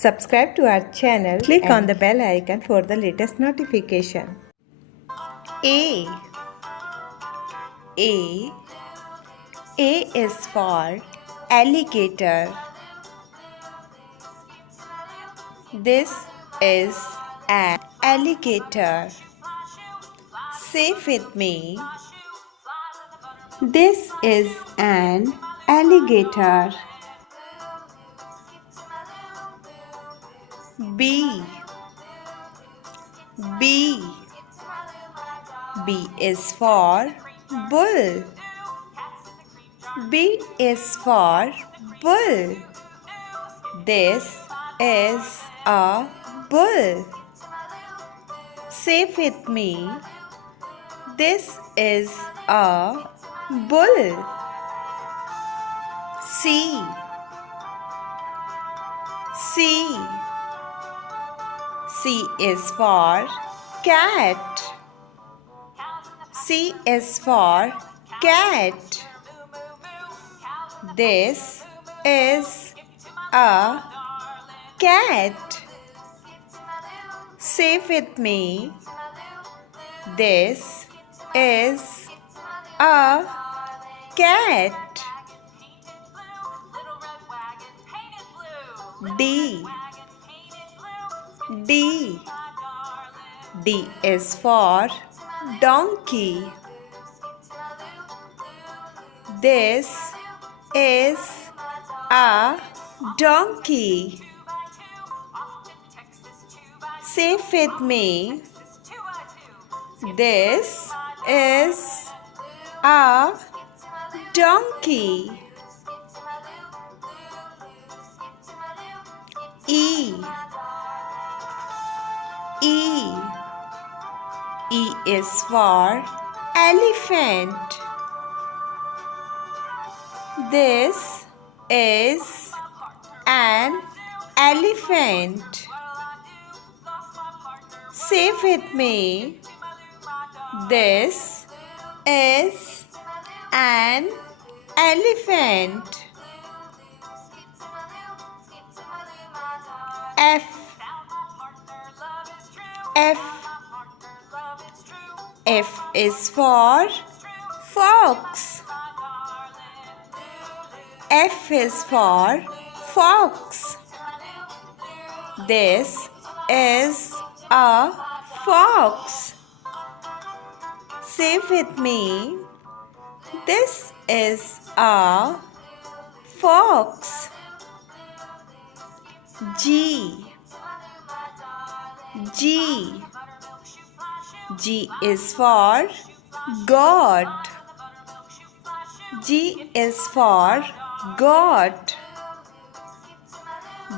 Subscribe to our channel. Click on the bell icon for the latest notification. A. A. A is for alligator. This is an alligator. Say with me. This is an alligator. B. B. B is for bull. B is for bull. This is a bull. Say with me. This is a bull. C. C. C is for cat. C is for cat. This is a cat. Say with me. This is a cat. D. D. D is for donkey. This is a donkey. Say with me. This is a donkey. E. E. E is for elephant. This is an elephant. Say with me. This is an elephant. F. F. F is for fox. F is for fox. This is a fox. Say with me. This is a fox. G. G. G is for goat. G is for goat.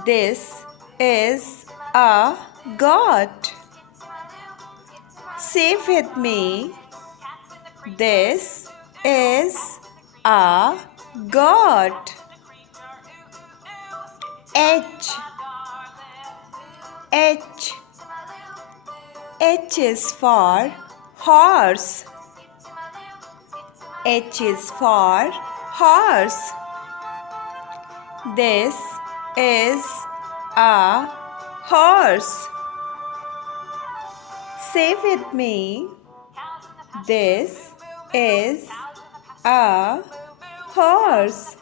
This is a goat. Say with me. This is a goat. H. H. H is for horse. H is for horse. This is a horse. Say with me. This is a horse.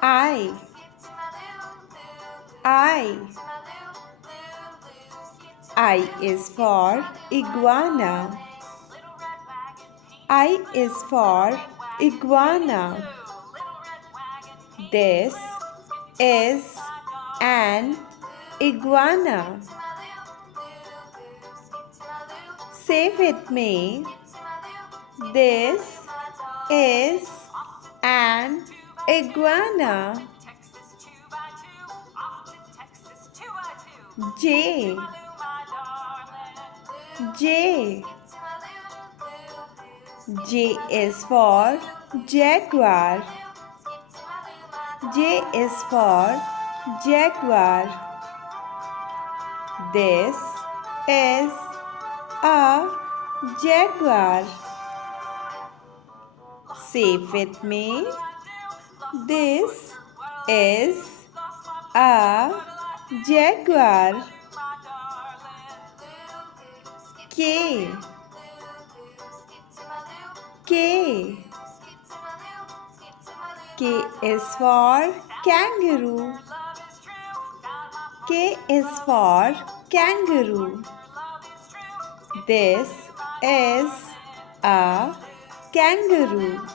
I. I is for iguana. I is for iguana. This is an iguana. Say with me. This is an iguana. J. J. J is for jaguar. J is for jaguar. This is a jaguar. Say with me. This is a jaguar. K. K. K is for kangaroo. K is for kangaroo. This is a kangaroo.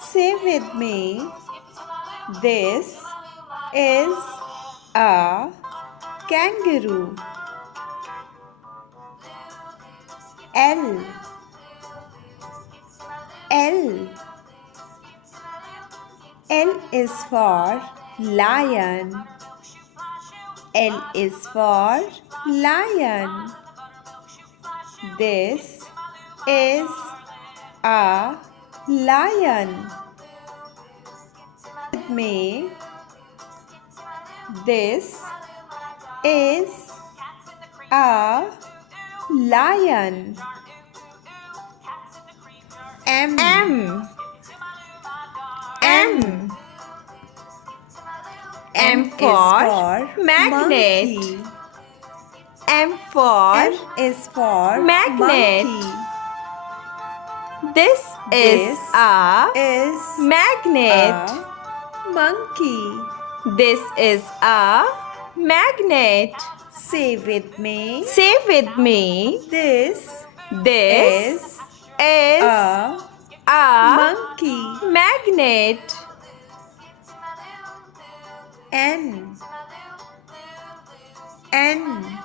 Say with me. This is a kangaroo. L. L. L is for lion. L is for lion. This is a lion. With me. This is a lion. M. M. M. M for magnet. Monkey. M for M is for magnet. Monkey. This is a magnet. Monkey. This is a magnet. Say with me. Say with me. This is a monkey. Magnet. N. N.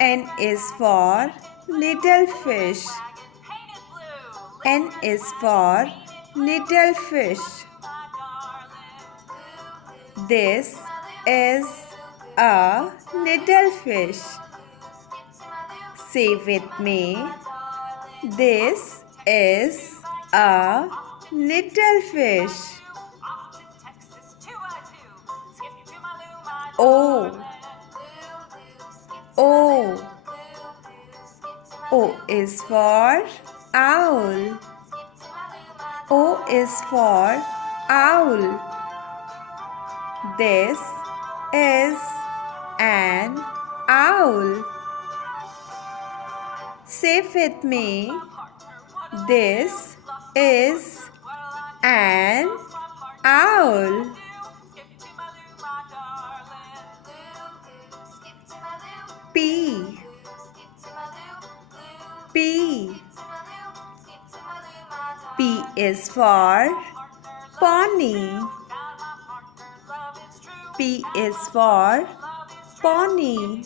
N is for little fish. N is for little fish. This is a little fish. Say with me. This is a little fish. O. O. O is for owl. O is for owl. This is an owl. Say with me. This is an owl. P. P. P is for pony. P is for pony.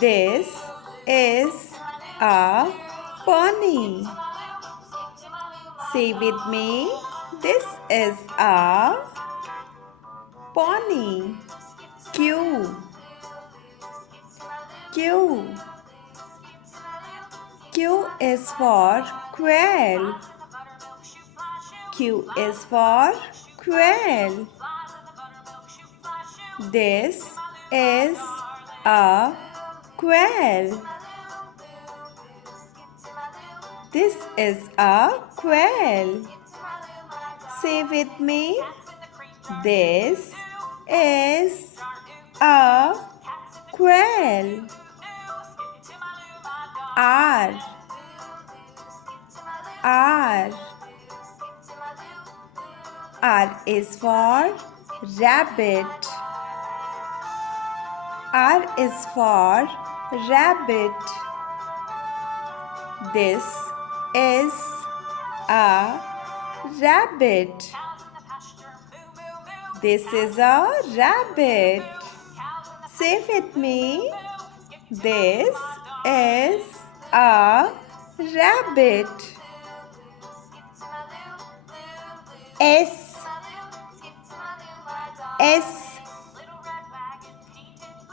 This is a pony. Say with me. This is a pony. Q. Q. Q is for quail. Q is for quail. This is a quail. This is a quail. Say with me. This is a quail. R. R. R is for rabbit. R is for rabbit. This is a rabbit. This is a rabbit. Say with me. This is a rabbit. S. S.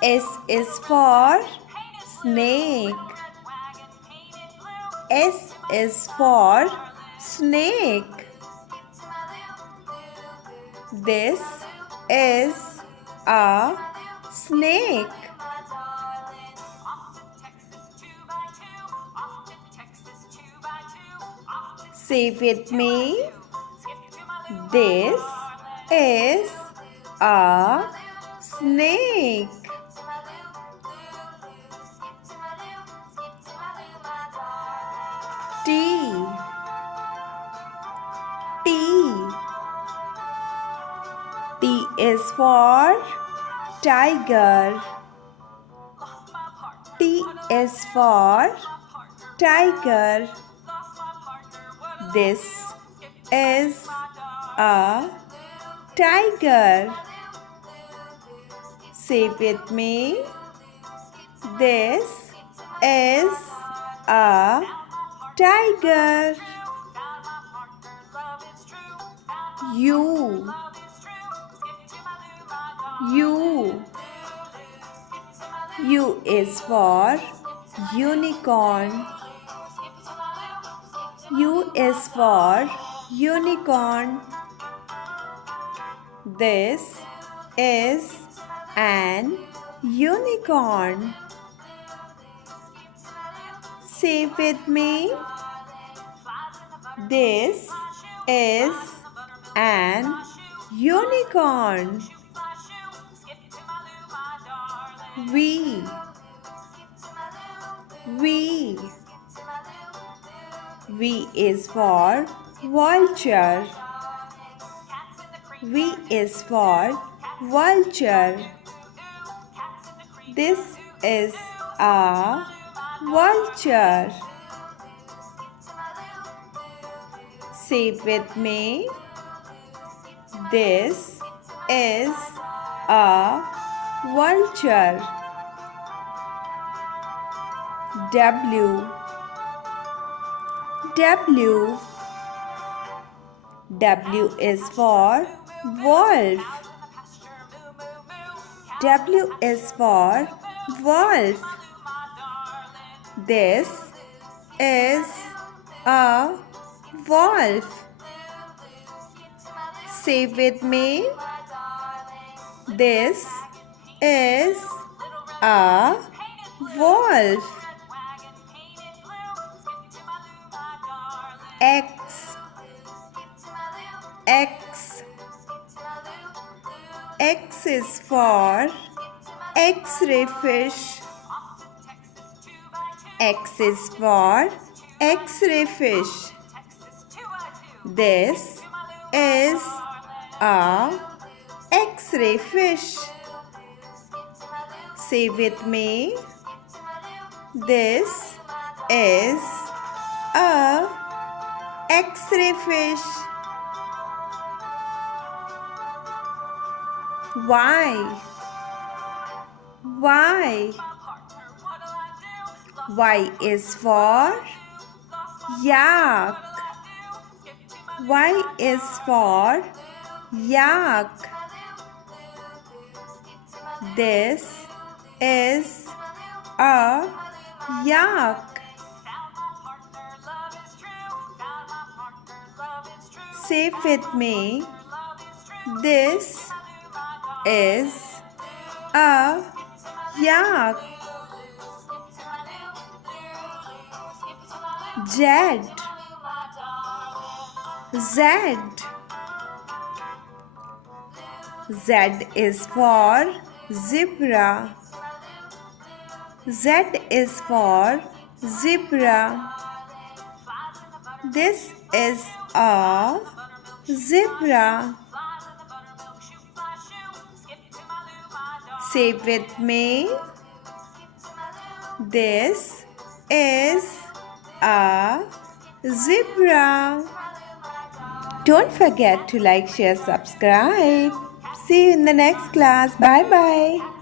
S is for snake. S is for snake. This is a snake. Say with me. This is a snake. T. T. T is for tiger. T is for tiger. This is a tiger. Say with me. This is a tiger. U. U. U is for unicorn. U is for unicorn. This is an unicorn. Say with me. This is an unicorn. V. V. V is for vulture. V is for vulture. This is a vulture. Say with me. This is a vulture. W. W. W is for wolf. W is for wolf. This is a wolf. Say with me. This is a wolf. X. X. X is for X-ray fish. X is for X-ray fish. This is a X-ray fish. Say with me. This is a X-ray fish. Y. Y. Y is for yak. Y is for yak. This is a yak. Say with me. This is a yak. Z. Z. Z is for zebra. Z is for zebra. This is a zebra. Say with me. This is a zebra. Don't forget to like, share, subscribe. See you in the next class. Bye bye.